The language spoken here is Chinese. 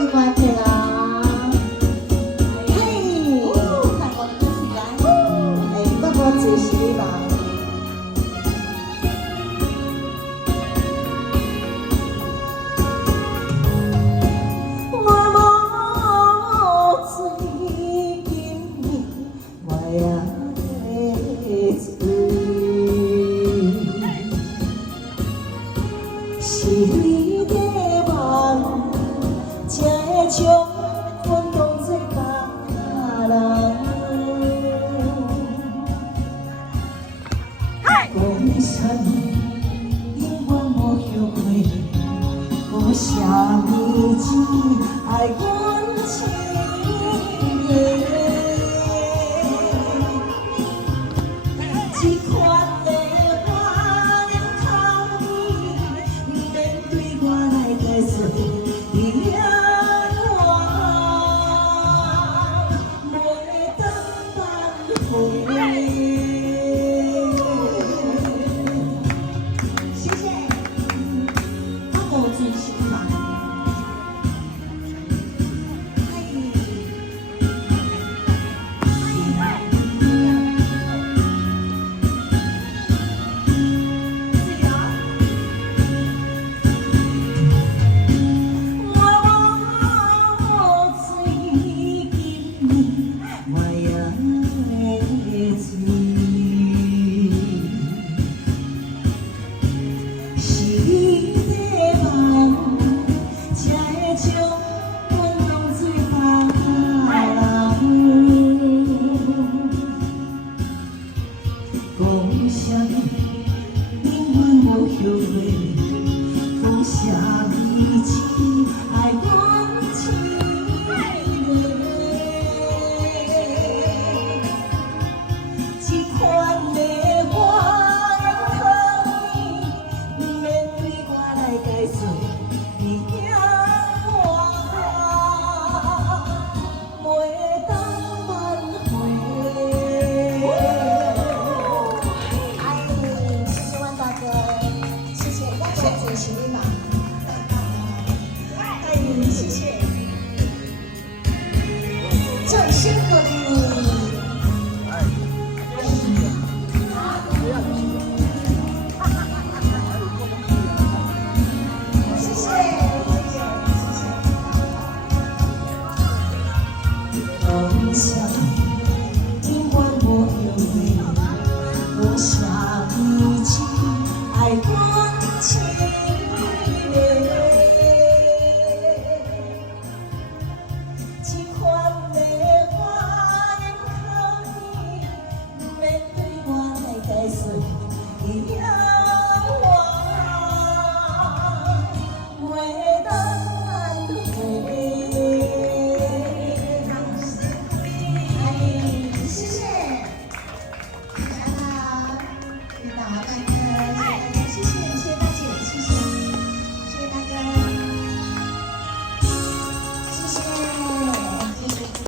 你关听啊！嘿，看我这时间，不过就是人。是你的梦，才会将阮当作别人。讲啥永远无后悔，讲啥物只爱阮一个。这款的我连靠你，免对我来解释，你也我袂当挽回。谢谢，我无真心嘛。讲啥永远无后悔，讲啥物只爱阮一个。这款的我用靠你，免对我来解释，你也我袂当挽回。谢谢你嘛，谢谢，掌声鼓励。谢谢，讲啥永远无后悔，讲啥物只爱阮一个。这款的我用靠你，免对我来解释。